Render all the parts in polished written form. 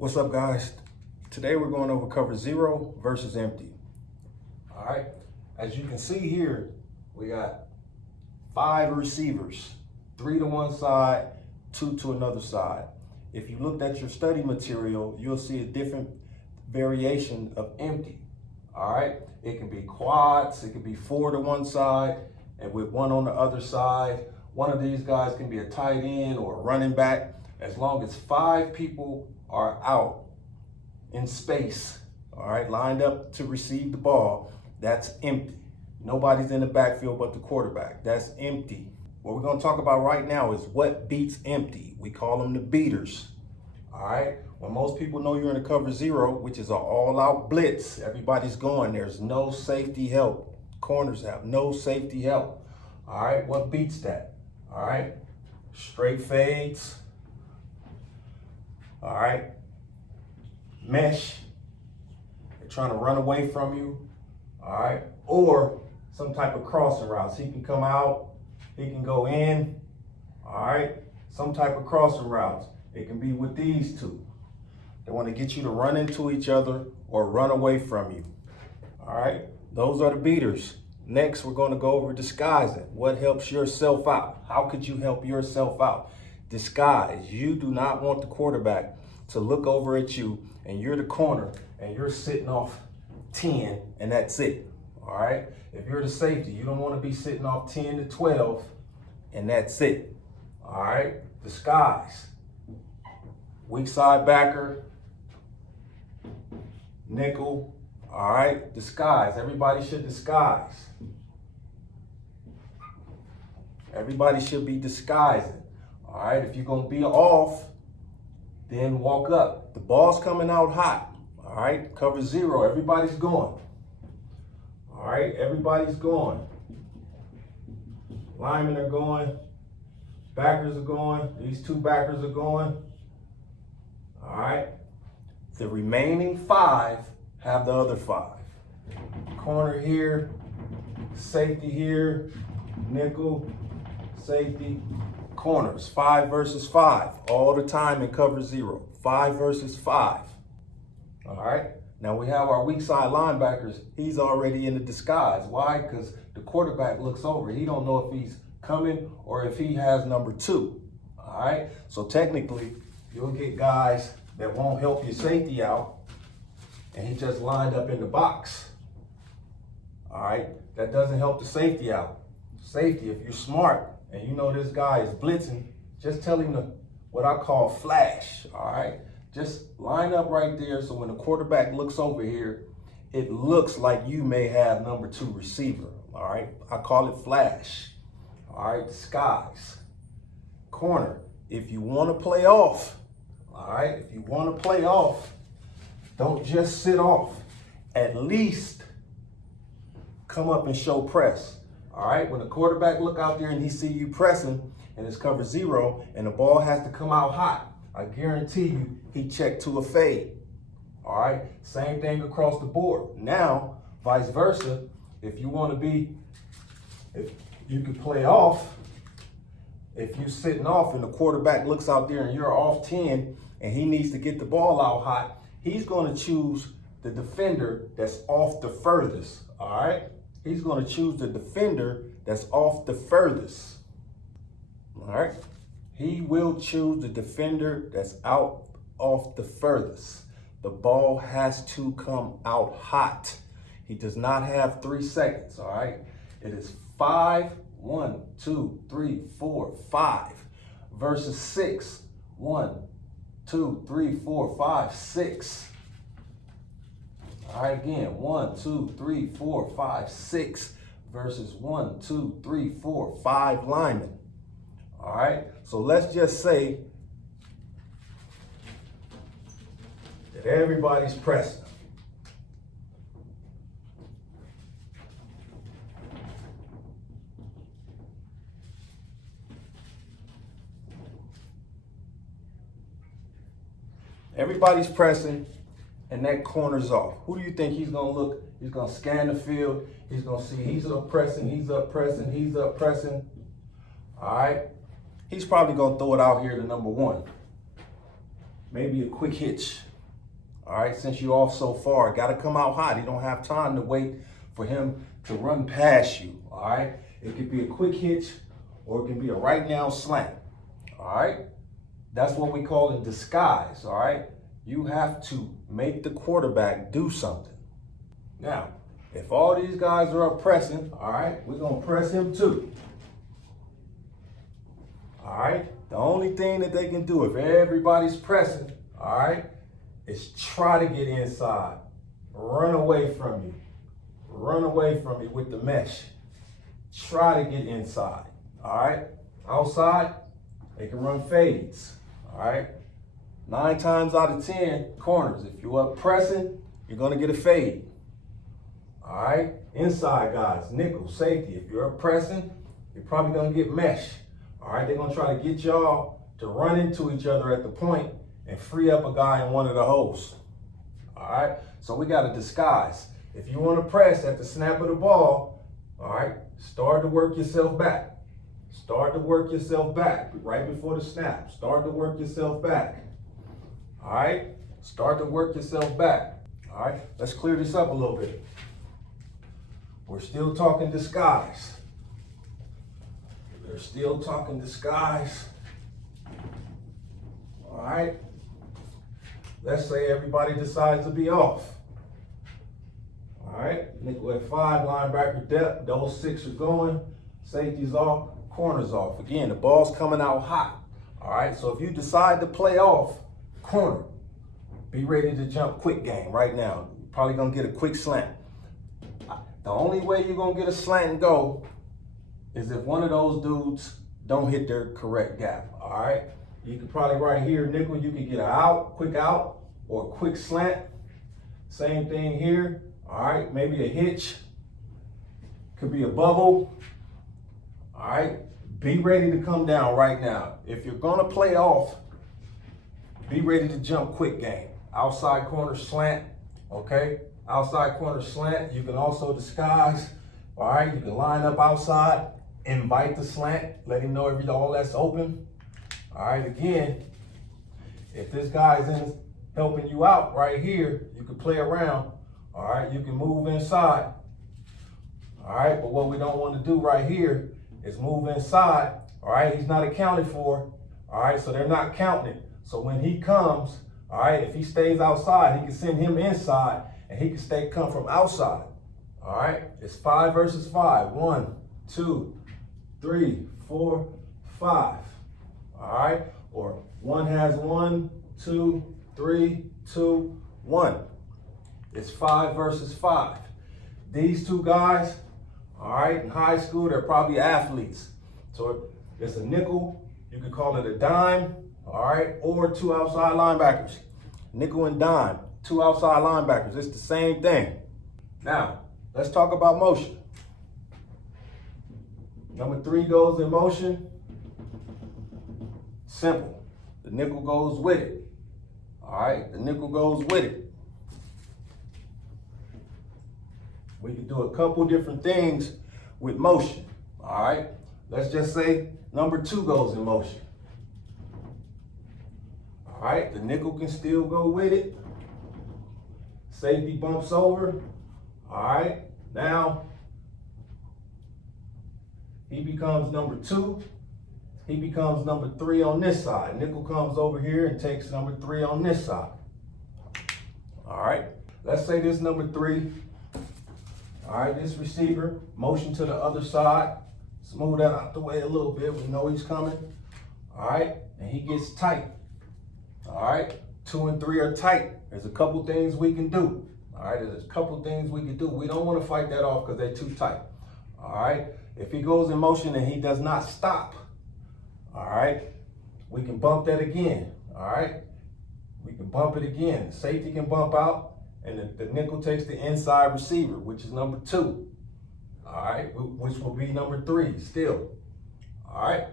What's up, guys? Today we're going over cover zero versus empty. All right, as you can see here, we got 5 receivers, 3 to one side, 2 to another side. If you looked at your study material, you'll see a different variation of empty. All right, it can be quads, it can be 4 to one side and with 1 on the other side. One of these guys can be a tight end or a running back. As long as 5 people are out in space, all right, lined up to receive the ball, that's empty. Nobody's in the backfield but the quarterback. That's empty. What we're going to talk about right now is what beats empty. We call them the beaters. All right, when most people know you're in a cover zero, which is an all-out blitz, everybody's going, there's no safety help. Corners have no safety help. All right, what beats that? All right, straight fades. All right, mesh, they're trying to run away from you. All right, or some type of crossing routes. He can come out, he can go in. All right, some type of crossing routes. It can be with these two. They want to get you to run into each other or run away from you. All right, those are the beaters. Next, we're going to go over disguising. What helps yourself out? How could you help yourself out? Disguise. You do not want the quarterback to look over at you and you're the corner and you're sitting off 10 and that's it. All right. If you're the safety, you don't want to be sitting off 10 to 12 and that's it. All right. Disguise. Weak side backer. Nickel. All right. Disguise. Everybody should disguise. Everybody should be disguising. All right. If you're going to be off, then walk up. The ball's coming out hot. All right. Cover zero. Everybody's going. All right. Everybody's going. Linemen are going. Backers are going. These 2 backers are going. All right. The remaining 5 have the other 5. Corner here. Safety here. Nickel. Safety. Corners, 5 versus 5, all the time in cover zero. 5 versus 5. All right. Now we have our weak side linebackers. He's already in the disguise. Why? Because the quarterback looks over. He don't know if he's coming or if he has number 2. All right. So technically, you'll get guys that won't help your safety out, and he just lined up in the box. All right. That doesn't help the safety out. Safety, if you're smart, and you know this guy is blitzing, just tell him what I call flash, all right? Just line up right there so when the quarterback looks over here, it looks like you may have number 2 receiver, all right? I call it flash, all right? Disguise. Corner, if you want to play off, all right? If you want to play off, don't just sit off. At least come up and show press. All right, when the quarterback look out there and he see you pressing and it's cover zero and the ball has to come out hot, I guarantee you he checked to a fade. All right, same thing across the board. Now, vice versa, if you can play off, if you're sitting off and the quarterback looks out there and you're off 10 and he needs to get the ball out hot, he's going to choose the defender that's off the furthest. All right. He's going to choose the defender that's off the furthest. All right. He will choose the defender that's out off the furthest. The ball has to come out hot. He does not have 3 seconds. All right. It is 5, 1, 2, 3, 4, 5 versus 6. 1, 2, 3, 4, 5, 6. All right, again, 1, 2, 3, 4, 5, 6 versus 1, 2, 3, 4, 5 linemen. All right, so let's just say that everybody's pressing. Everybody's pressing. And that corner's off. Who do you think he's going to look? He's going to scan the field. He's going to see he's up pressing, he's up pressing, he's up pressing. All right. He's probably going to throw it out here to number 1. Maybe a quick hitch. All right, since you're off so far, got to come out hot. You don't have time to wait for him to run past you. All right, it could be a quick hitch or it can be a right now slant. All right, that's what we call in disguise. All right, you have to make the quarterback do something. Now, if all these guys are up pressing, all right, we're going to press him too. All right, the only thing that they can do if everybody's pressing, all right, is try to get inside. Run away from you. Run away from you with the mesh. Try to get inside. All right, outside, they can run fades. All right, 9 times out of 10 corners, if you're up pressing, you're going to get a fade. All right, inside guys, nickel, safety. If you're up pressing, you're probably gonna get mesh. All right, they're gonna try to get y'all to run into each other at the point and free up a guy in one of the holes. All right, so we got to disguise. If you want to press at the snap of the ball, all right, start to work yourself back. Start to work yourself back right before the snap. Start to work yourself back. All right, start to work yourself back. All right, let's clear this up a little bit. We're still talking disguise. They're still talking disguise. All right. Let's say everybody decides to be off. All right. Nickel at 5, linebacker depth. Those 6 are going. Safety's off. Corner's off. Again, the ball's coming out hot. All right. So if you decide to play off corner, be ready to jump quick game right now. You're probably going to get a quick slant. The only way you're going to get a slant and go is if one of those dudes don't hit their correct gap, all right? You could probably right here, nickel, you could get an out, or a quick slant. Same thing here, all right? Maybe a hitch, could be a bubble, all right? Be ready to come down right now. If you're going to play off, be ready to jump quick game. Outside corner slant, okay? Outside corner slant, you can also disguise, all right? You can line up outside, invite the slant, let him know all that's open. All right, again, if this guy's in helping you out right here, you can play around, all right? You can move inside, all right? But what we don't want to do right here is move inside, all right? He's not accounted for, all right? So they're not counting it. So when he comes, all right, if he stays outside, he can send him inside, and he can come from outside. All right, it's 5 versus 5. 1, 2, 3, 4, 5. All right, or one has 1, 2, 3, 2, 1. It's 5 versus 5. These two guys, all right, in high school, they're probably athletes. So it's a nickel, you could call it a dime, all right, or 2 outside linebackers. Nickel and dime. 2 outside linebackers, it's the same thing. Now, let's talk about motion. Number 3 goes in motion. Simple. The nickel goes with it. All right, the nickel goes with it. We can do a couple different things with motion. All right, let's just say number 2 goes in motion. All right, the nickel can still go with it. Safety bumps over. All right, now he becomes number 2. He becomes number 3 on this side. Nickel comes over here and takes number 3 on this side. All right, let's say this number 3. All right, this receiver, motion to the other side. Smooth that out the way a little bit. We know he's coming. All right, and he gets tight. All right, 2 and 3 are tight. There's a couple things we can do. All right, there's a couple things we can do. We don't want to fight that off because they're too tight. All right, if he goes in motion and he does not stop, all right, we can bump that again. All right, we can bump it again. The safety can bump out, and the nickel takes the inside receiver, which is number 2. All right, which will be number 3 still. All right,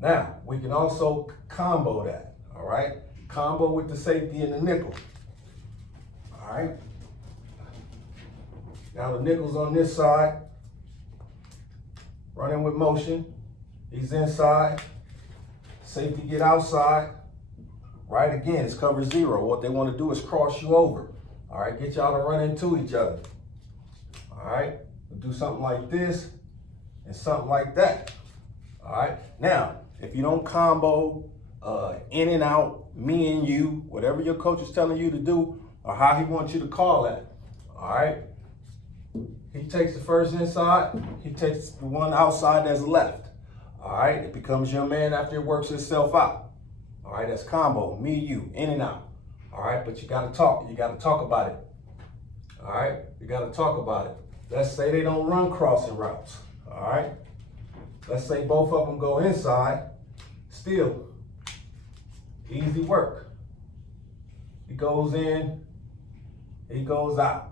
now we can also combo that. All right, combo with the safety and the nickel. All right. Now the nickel's on this side, running with motion. He's inside. Safety get outside. right? Again, it's cover zero. What they want to do is cross you over. All right, get y'all to run into each other. All right, we'll do something like this and something like that. All right, now, if you don't combo in and out, me and you, whatever your coach is telling you to do or how he wants you to call that, all right? He takes the first inside, he takes the one outside that's left. All right, it becomes your man after it works itself out. All right, that's combo, me, you, in and out. All right, but you gotta talk about it. All right, you gotta talk about it. Let's say they don't run crossing routes. All right, let's say both of them go inside, still, easy work. He goes in, he goes out.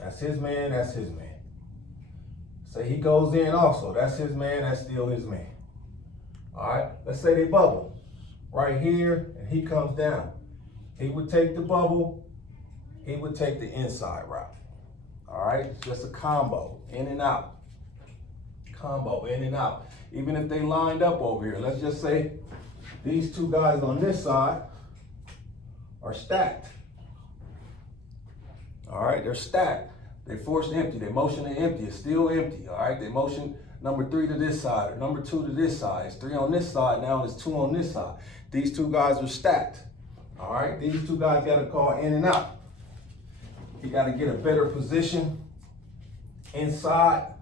That's his man, that's his man. Say he goes in also, that's his man, that's still his man. All right, let's say they bubble right here and he comes down. He would take the bubble, he would take the inside route. All right, it's just a combo, in and out. Combo, in and out. Even if they lined up over here, let's just say these two guys on this side are stacked. All right, they're stacked. They forced empty. They motion to empty. It's still empty. All right, they motion number 3 to this side or number 2 to this side. It's 3 on this side now. It's 2 on this side. These two guys are stacked. All right, these two guys got to call in and out. You got to get a better position inside.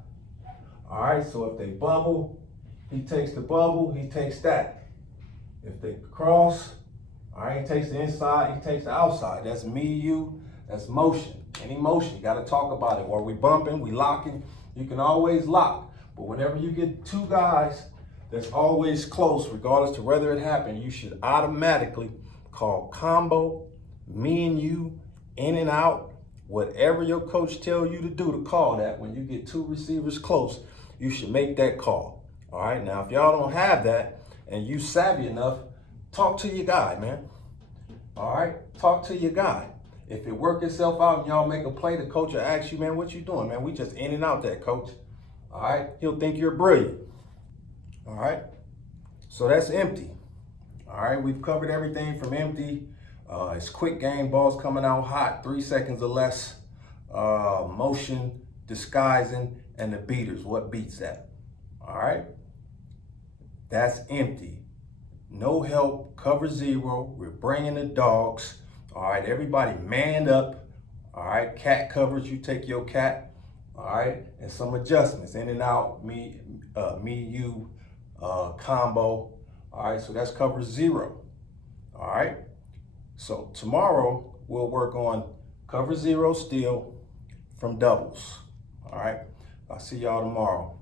All right, so if they bubble, he takes the bubble. He takes that. If they cross, all right, he takes the inside. He takes the outside. That's me, you. That's motion. Any motion, you got to talk about it. Or we bumping, we locking. You can always lock. But whenever you get two guys that's always close, regardless to whether it happened, you should automatically call combo, me and you, in and out. Whatever your coach tells you to do to call that, when you get two receivers close, you should make that call. All right, now if y'all don't have that and you savvy enough, talk to your guy, man. All right, talk to your guy. If it work itself out and y'all make a play, the coach will ask you, man, what you doing, man? We just in and out that, coach. All right, he'll think you're brilliant. All right, so that's empty. All right, we've covered everything from empty. It's quick game, balls coming out hot, 3 seconds or less. Motion, disguising, and the beaters. What beats that? All right, that's empty. No help, cover zero. We're bringing the dogs. All right, everybody manned up. All right, cat coverage, you take your cat. All right, and some adjustments, in and out, me, you, combo. All right, so that's cover zero. All right, so tomorrow we'll work on cover zero still from doubles. All right, I'll see y'all tomorrow.